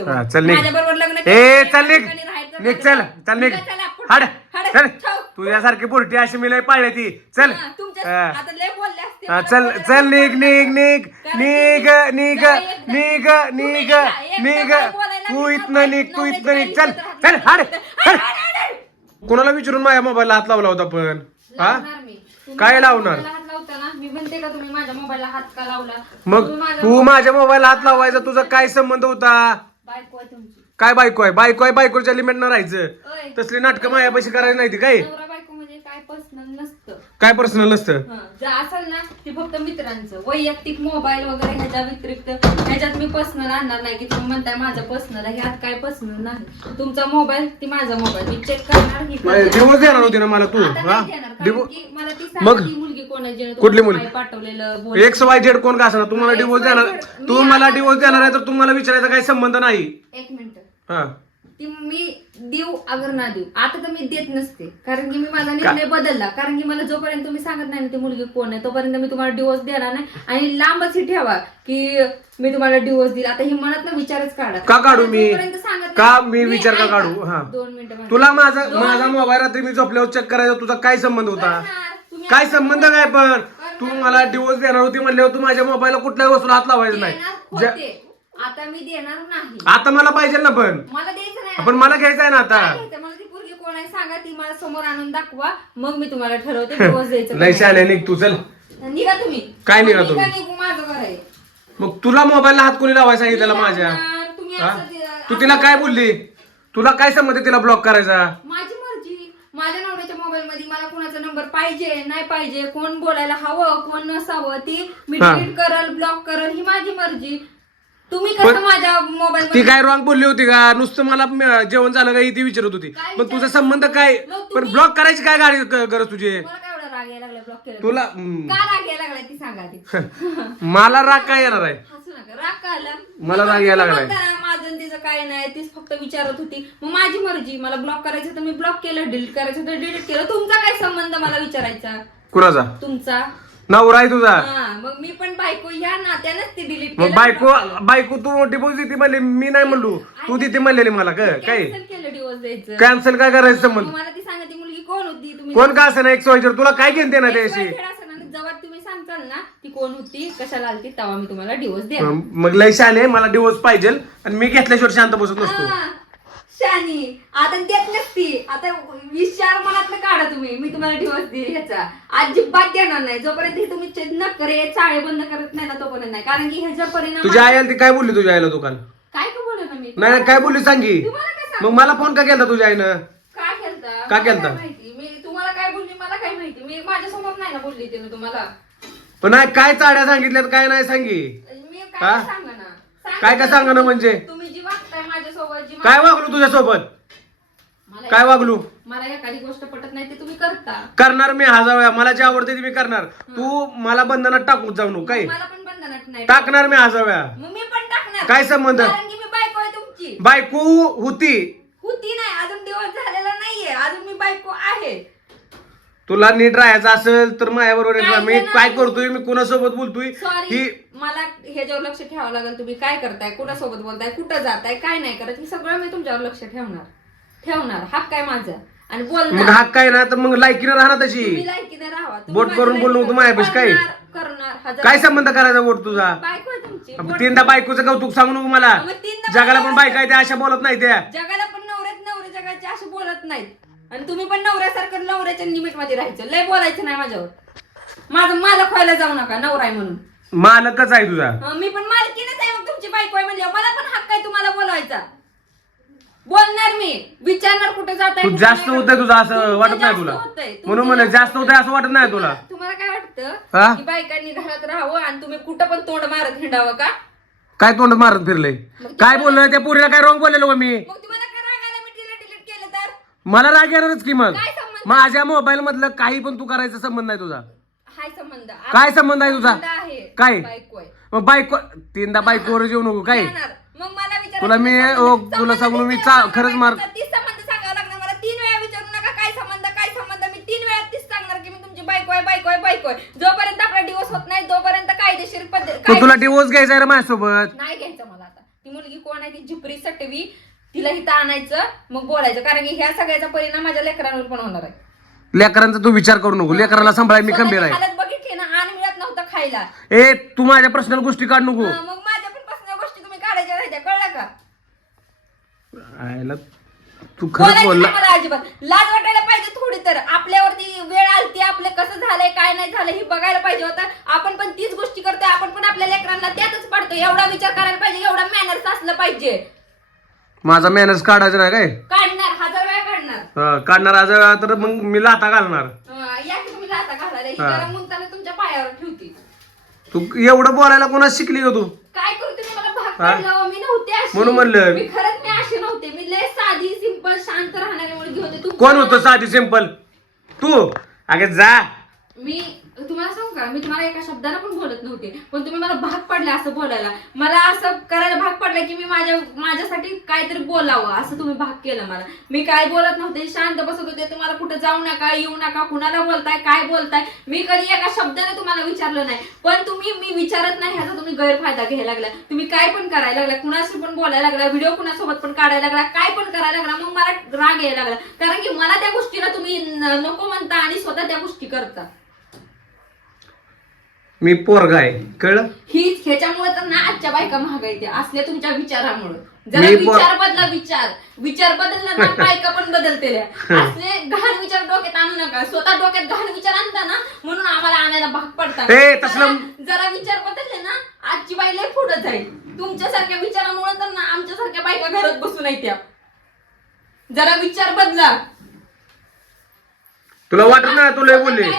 तुमचं चल निघ. माझ्याबरोबर लग्न ए चल निघ ठिकाणी राहायचं निघ नाही. चल चल निघ चला, पुढं. हाड हाड, चल ठेव. तुझ्यासारखी पोरटी अशी मी लय पाळली ती चल हा, तुमच्या हा. आता लय बोलले असते हा, मला चल बोलायला चल निघ नको निघ वाटलं. निघ कारण निघ की निघ जा एकदा. निघ तुम्ही निघ निघा. एकदा निघ मला बोलायला तू लागली इथनं ना, निघ तू नवऱ्याचं इथनं काही निघ चल इज्जत राहत चल नाही. हाड हाड, हाड, हाड. कोणाला विचारून माझ्या मोबाईलला हात लावला होता पण हा लावणार मी. तुम्ही काय माझ्या लावणार? मोबाईलला हात लावताना मी म्हणते का तुम्ही माझ्या मोबाईलला हात का लावला? मग तुम्ही माझ्या तू माझ्या मोबाईलला हात लावायचा तुझा काय संबंध होता बायको आहे तुमची. काय बायको आहे बायको आहे बायकोच्या लिमिट न राहायचं ओय. तसली नाटकं माझ्यापाशी करायची नाही ती काय नवरा बायको म्हणजे काय पर्सनल नसतं. काय पर्सनल नसतं हं, जर असेल ना ते फक्त मित्रांचं वैयक्तिक मोबाईल वगैरे ह्याच्या व्यतिरिक्त ह्याच्यात मी पर्सनल आणणार नाही की तुम्ही म्हणताय माझं पर्सनल आहे. ह्यात काय पर्सनल नाही. तुमचा मोबाईल ती माझा मोबाईल मी चेक करणार. ही करणार. दिवस देणार होती ना मला तू आता हा नाही देणार, कारण दिवस की मला ती मग? सांगा ती मुलगी कोण आहे जिने कुठली तुम्हाला मुलगी? काय पाठवलेलं बोल. एक्स वाय झेड कोण का असणार तुम्हाला डिवोर्स देणार मी तू मला आता- डिवोर्स देणार आहे तर तुम्हाला विचारायचा काही संबंध नाही एक मिनिट हा ती मी देऊ अगर ना देऊ आता तर मी देत नसते. कारण की मी माझा निर्णय बदलला. कारण की मला जोपर्यंत तुम्ही सांगत नाही ना ती मुलगी कोण आहे तोपर्यंत मी तुम्हाला डिवोर्स देणार नाही. आणि लांबच ही ठेवा की मी तुम्हाला डिवोर्स दिला. आता ही मनात ना विचारच काढा. का काढू मी? जोपर्यंत सांगत का नाही, मी विचार का ऐका. काढू? हा. 2 मिनिटं तुला माझा मोबाईल रात्री मी झोपल्यावर चेक करायचा तुझा काय संबंध होता काय संबंध काय पण तू मला डिवोर्स देणार होती म्हणल्यावर तू माझ्या मोबाईलला कुठल्याही वस्तूला हात लावायचं नाही आता मी देणार नाही. आता मला पाहिजे ना पण मला द्यायचं नाही. आपण मला घ्यायचं आहे ना आता काय घ्यायचं? मला ती पोरगी कोण आहे सांगा. ती मला समोर आणून दाखवा मग मी तुम्हाला ठरवते डिवोर्स द्यायचं का लय नाही. शाने निघ तू चल निघा तुम्ही. काय निघा तुम्ही? निघू माझं घर आहे. मग तुला मोबाईलला हात कोणी लावायला सांगितलं माझ्या तुम्ही हा? असं तू तिला काय बोलली तुला काय संबंध आहे तिला ब्लॉक करायचा माझी मर्जी. माझ्या नवऱ्याच्या मोबाईल मध्ये मला कोणाचा नंबर पाहिजे नाही पाहिजे कोण बोलायला हवं कोण नसावं ती मी हा. डिलीट करल ब्लॉक करल ही माझी मर्जी. तुम्ही कसं माझ्या मोबाईल ती काय रॉंग बोलली होती का नुसतं मला जेवण झालं का ती विचारत होती काय पण तुझा विचारत संबंध काय मग तुम्ही- पण ब्लॉक करायची काय गाडी गरज तुझी मला काय एवढा राग यायला लागला ब्लॉक केलं तुला का राग यायला लागलाय ती सांगा आधी. मला राग काय येणार आहे हसू नका राग का आला मला राग यायला लागलाय. माझं आणि तिचं काय नाही तीच फक्त विचारत होती. मग माझी मर्जी. मला ब्लॉक करायचं तर मी ब्लॉक केलं डिलीट करायचं तर डिलीट केलं. तुमचा काय संबंध मला विचारायचा कुणाचा तुमचा नवरा आहे तुझा हा, मग मी पण बायको या नात्यानंच ती डिलीट मग बायको तू डिपॉझिट देते म्हणली मी नाही म्हणलो तू देते म्हणलेली मला काय कॅन्सल केलं डिवोर्स द्यायचं. कॅन्सल काय करायचं मग संबंध मला ती सांगा ती मुलगी कोण होती तुम्ही कोण का असं ना एक सोयीचं तुला काय घेते ना त्याशी जेव्हा तुम्ही सांगताल ना ती कोण होती कशाला आलती तेव्हा मी तुम्हाला डिवोर्स द्या. मग लय शाने मला डिवोर्स पाहिजे आणि मी घेतल्याशिवाय शांत बसत नसतो शानी आता देत नसती. आता विचार मनातलं काढा तुम्ही. मी तुम्हाला डिवोर्स देईल ह्याचा अजिबात देणार नाही. जोपर्यंत हे तुम्ही न करे चाळे बंद करत नाही ना तोपर्यंत नाही. कारण की ह्याचा परिणाम तुझ्या आई आली ती काय बोलली तुझ्या आईला तू काल काय का बोलू ना मी नाही काय बोलली सांगी तुम्हाला काय सांगू? मग मला फोन का केला तुझ्या आईनं काय केलता का मला केलता? काय माहिती. मी तुम्हाला काय बोलली मला काय माहिती. मी माझ्यासमोर नाही ना बोलली तिने तुम्हाला. पण नाही काय चाड्या सांगितल्यात काय नाही सांगी मी हा? काय सांगा ना काय काय सांगा ना म्हणजे तुम्ही जी वागताय माझ्यासोबत जी काय वागलो तुझ्यासोबत काय वागलो मला एखादी गोष्ट पटत नाही ते तुम्ही करता. करणार मी 1000 वेळा मला जे आवडते ते मी करणार तू मला बंधनात टाकून जाऊ नको काय मला पण बंधनात नाही टाकणार मी 1000 वेळा मग मी पण टाकणार. काय संबंध? कारण की मी बायको आहे तुमची. बायको होती नाही अजून दिवस झालेला नाहीये. अजून मी बायको आहे. तुला नीट राहायचं असेल तर माझ्याबरोबर येत राहा. मी नाही. काय करतोय मी कुणासोबत बोलतोय सॉरी ही मला ह्याच्यावर लक्ष ठेवावं लागेल. तुम्ही काय करताय कुणासोबत बोलताय कुठं जाताय काय नाही करत हे सगळं मी तुमच्यावर लक्ष ठेवणार. हक्क आहे माझा आणि मग बोलणार. हक्क आहे ना तर मग लायकीनं राहणार तशी तुम्ही लायकीने राहावा. तुम्ही बोट माझ्या करून बोलू नको लायकीने माझ्यापाशी काय करणार हजार काय संबंध करायचा बोट तुझा बायको आहे तुमची. अब तीनदा बायकोचं कौतुक सांगू नको मला मग तीनदा जगाला पण बायका आहे त्या अशा बोलत नाही त्या जगाला पण नवरे जगाचे असे बोलत नाहीत. आणि तुम्ही पण नवऱ्यासारखं नवऱ्याच्या लिमिट मध्ये राहायचं. लय बोलायचं नाही माझ्यावर. माझं मालक व्हायला जाऊ नका नवरा आहे म्हणून. मालकच आहे तुझा मी पण मालकीनच आहे. मग तुमची बायको आहे म्हणजे मला पण हक्क आहे तुम्हाला बोलायचा. बोलणार मी विचारणार कुठे जाताय तू जास्त होतंय तुझं असं वाटत नाही तुला म्हणून म्हणे जास्त होतंय असं वाटत नाही तुला तुम्हाला काय हा? वाटतं की बायकांनी घरात राहावं आणि तुम्ही कुठं पण तोंड मारत हिंडावं का? काय तोंड मारत फिरलंय काय बोललं त्या पोरीला काय रॉंग बोललेलो का मी मग तुम्हाला काय रागायला मी डिलीट केलं तर मला राग येणारच की मग काय संबंध? माझ्या मोबाईल मधलं काही पण तू करायचा संबंध नाही तुझा हाय संबंध काय संबंध आहे तुझा संबंध आहे. काय बायको आहे. मग बायको तीनदा बायकोवर जेवू नको काय येणार. मग मला विचारायचं तुला मी संबंध- तुला संबंध सांगून मी विचारायला खरंच मार तीच संबंध सांगावं लागणार मला. 3 वेळा विचारू नका काय संबंध मी 3 वेळा तीच सांगणार की मी तुमची बायको आहे. जोपर्यंत आपला डिवोर्स होत नाही तोपर्यंत कायदेशीर पद्धत तुला डिवोर्स घ्यायचा आहे रे माझ्यासोबत नाही घ्यायचं मला. आता ती मुलगी कोण आहे ती झुपरी सटवी, तिला इथं आणायचं, मग बोलायचं. कारण की ह्या सगळ्याचा परिणाम माझ्या लेकरांवर पण होणार आहे. लेकरांचा तू विचार करू नको, लेकराला सांभाळाय मी खंबीर आहे. हालत बघितली ना, आणि मिळत नव्हतं खायला. ए तू माझ्या पर्सनल गोष्टी काढ नको. मग माझ्या पण पर्सनल गोष्टी तुम्ही काढायच्या राहायच्या, कळलं का? आयला तू खरंच बोलायचं बोलला. नाही मला अजिबात. लाज वाटायला पाहिजे थोडी तर. आपल्यावरती वेळ आलती, आपलं कसं झालंय काय नाही झालं हे बघायला पाहिजे होतं. आपण पण तीच गोष्टी करतोय, आपण पण आपल्या लेकरांना त्यातच पडतो. एवढा विचार करायला पाहिजे, एवढा मॅनर्स असलं पाहिजे. माझा मॅनर्स काढायचं नाही काय? काढणार, 1000 वेळा काढणार. काढणार आज तर मग मी लाथा घालणार. या की तुम्ही लाथा घालायला, ही गरम मुंताने तुमच्या पायावर ठेवते. तू एवढं बोलायला कोणा शिकली का तू? काय करू तुम्ही मला भाग पाडलं. मी नव्हते अशी. म्हणून म्हणलं. मी खरंच मी अशी नव्हते. मी लय साधी सिंपल शांत राहणारी मुलगी होते. कोण होतं साधी सिंपल? तू अगे जा. मी तुम्हाला सांगू का, मी तुम्हाला एका शब्दाला पण बोलत नव्हते, पण तुम्ही मला भाग पडले असं बोलायला. मला असं करायला भाग पडलं की मी माझ्यासाठी काहीतरी बोलावं, असं तुम्ही भाग केलं मला. मी काय बोलत नव्हते, शांत बसत होते. तुम्हाला कुठं जाऊ नका, येऊ नका, कुणाला बोलताय, काय बोलताय, मी कधी एका शब्दाने तुम्हाला विचारलं नाही. पण तुम्ही मी विचारत नाही ह्याचा तुम्ही गैरफायदा घ्यायला लागला. तुम्ही काय पण करायला लागला, कुणाशी पण बोलायला लागला, व्हिडिओ कुणासोबत पण काढायला लागला, काय पण करायला लागला. मग मला राग यायला लागला, कारण की मला त्या गोष्टीला तुम्ही नको म्हणता आणि स्वतः त्या गोष्टी करता. मी पोरगा आहे, कळलं? हीच ह्याच्यामुळे तर ना आजच्या बायका महागाई असल्या तुमच्या विचारामुळे. जरा विचार बदला, विचार बदलला ना बायका पण बदलते. असले घाण विचार डोक्यात आणू नका. स्वतः डोक्यात घाण विचार आणता ना, म्हणून आम्हाला आणायला भाग पडतात. जरा विचार बदलले ना, आजची बाई लय पुढे जाईल. तुमच्यासारख्या विचारामुळे तर ना आमच्यासारख्या बायका घरात बसून आहेत त्या. जरा विचार बदला. तुला वाटत नाही तुला बोलली?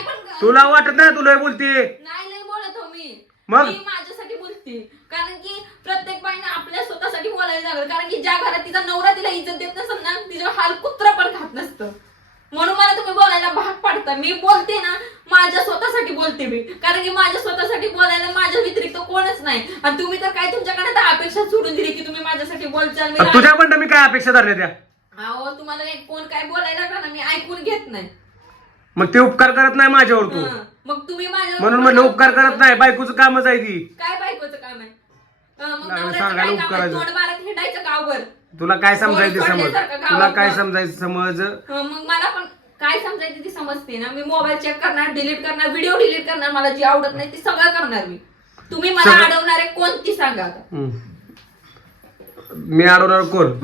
तुला वाटत नाही तुला बोलते? नाही बोलत हो मी. मी माझ्यासाठी बोलते, कारण की प्रत्येक बाईने आपल्या स्वतःसाठी बोलायला लागलं. कारण की ज्या घरात तिचा नवरा तिला इज्जत देत नसेल ना, तिचं हाल कुत्रा पण खात नसतं. म्हणून मला तुम्ही बोलायला भाग पाडता. मी बोलते ना, माझ्या स्वतःसाठी बोलते मी, कारण की माझ्या स्वतःसाठी बोलायला माझ्या व्यतिरिक्त कोणच नाही. आणि तुम्ही तर काय तुमच्याकडे तर अपेक्षा सोडून दिली की तुम्ही माझ्यासाठी बोलचाल. तुझ्या पण मी काय अपेक्षा धरल्या त्या? अहो तुम्हाला कोण काय बोलायला लागला ना, मी ऐकून घेत नाही. मग ते उपकार करत नाही माझ्यावर तू. मग तुम्ही माझ्यावर म्हणून म्हणलं उपकार करत नाही. बायकोचं कामच आहे ती. काय बायकोचं काम आहे? सांगायला उपकारायचं. तोंड बारात हिंडायचं गावभर. तुला काय समजायचं समज, तुला काय समजायचं समज. मग मला पण काय समजायचं ती समजते ना. मी मोबाईल चेक करणार, डिलीट करणार, व्हिडिओ डिलीट करणार, मला जी आवडत नाही ती सगळं करणार मी. तुम्ही मला अडवणारे कोणती सांगा आता. मी अडवणार कोण?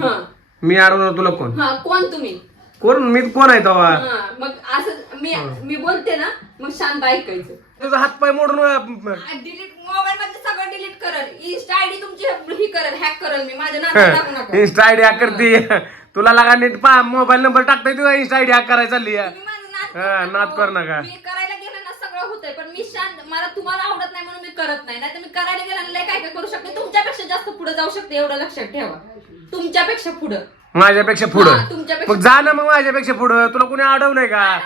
मी अडवणार तुला कोण? कोण तुम्ही? कोण? मी कोण आहे तेव्हा? मग असं मी बोलते ना, मग शांत ऐकायचं. तुझा हात पाय मोडून डिलीट, मोबाईल मध्ये सगळं डिलीट करल. इन्स्टा आयडी तुमची ही करल, हॅक करल मी. माझ्या नादात लागू नका. इन्स्टा आयडी हॅक करते. तुला लागा नीट पा मोबाईल नंबर टाकताय तुला इन्स्टा आयडी हॅक करायला चालली. नाद कर नका. मी करायला गेलं ना सगळं होतंय, पण मी शांत. मला तुम्हाला आवडत नाही म्हणून मी करत नाही. नाही तर मी करायला गेलं ना काय काय करू शकते. तुमच्यापेक्षा जास्त पुढे जाऊ शकते, एवढं लक्षात ठेवा. तुमच्यापेक्षा पुढं, माझ्यापेक्षा पुढं. तुमच्यापेक्षा मग जा ना मग माझ्यापेक्षा पुढं. तुला कोणी अडवलंय का?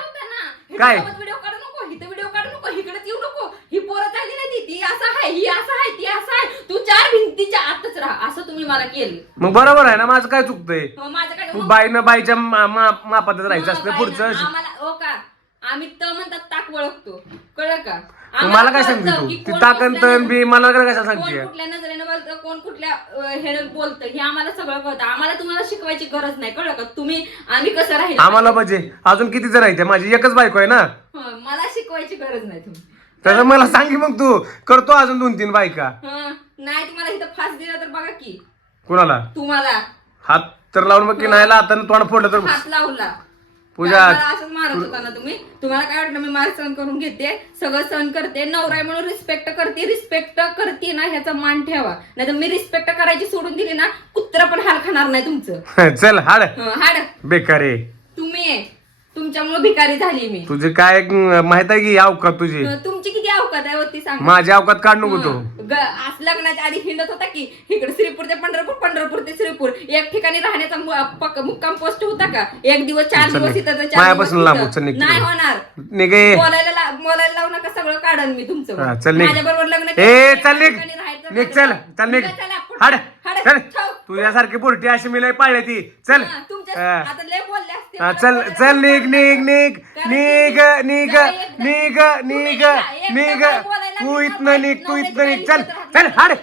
काय व्हिडिओ काढू नको, इथं व्हिडिओ काढू नको, इकडेच येऊ नको. ही पोरं चालली नाही, ती असं आहे, ही असं आहे, ती असं आहे. तू 4 भिंतीच्या आतच राहा, असं तुम्ही मला केलं. मग बरोबर आहे ना, माझं काय चुकतंय? माझ्याकडे बाईनं बाईच्या मापातच राहायचं असतं पुढचं. आम्हाला हो का, आम्ही तर म्हणतात ताक वळखतो, कळलं का? मला काय सांगते तू? ती ताकन तन बी मला कशा सांगते? कोण कुठल्या नजरेनं बोलतं, कोण कुठल्या हे बोलतं, हे आम्हाला सगळं कळतं. आम्हाला तुम्हाला शिकवायची गरज नाही, कळलं का? तुम्ही आम्ही कसं राहील आम्हाला म्हणजे अजून किती जण आहे? माझी एकच बायको आहे ना. मला शिकवायची गरज नाही तुम्ही. तसं मला सांगी मग तू करतो अजून 2-3 बायका. नाही तुम्हाला इथं फास दिला तर बघा की. कुणाला? तुम्हाला हात तर लावून बघ की नाही हातानं तोंड फोडलं तर. हात लावला पूजा असंच मारत होता ना तुम्ही. तुम्हाला काय वाटलं मी मार सहन करून घेते, सगळं सहन करते. नवरा आहे म्हणून रिस्पेक्ट करते ना, ह्याचा मान ठेवा. नाही तर मी रिस्पेक्ट करायची सोडून दिली ना, कुत्रा पण हाल खाणार नाही तुमचं. चल हाड हाड बेकार. तुम्ही तुमच्यामुळे भिकारी झाली मी. तुझे काय माहित आहे की अवकात तुझी? तुमची किती अवकात आहे होती सांग. माझी अवकात काढ नको तू. लग्नाच्या आधी हिंडत होता की इकडे श्रीपूर ते पंढरपूर, पंढरपूर ते श्रीपूर. एक ठिकाणी राहण्याचा मुक्काम पोस्ट होता का? एक दिवस 4 दिवस इथं, 4 दिवस नाही होणार. बोलायला लावू नका, सगळं काढन मी तुमचं. माझ्या बरोबर लग्न चल हाड चल. तुझ्यासारखी बोरटी अशी मी लय पाळली ती. चल आता लय बोलले असते. चल चल निघ निघ निघ निघ निघ निघ निघ निघ. तू इथनं निघ, तू इथनं निघ. चल चल हाड.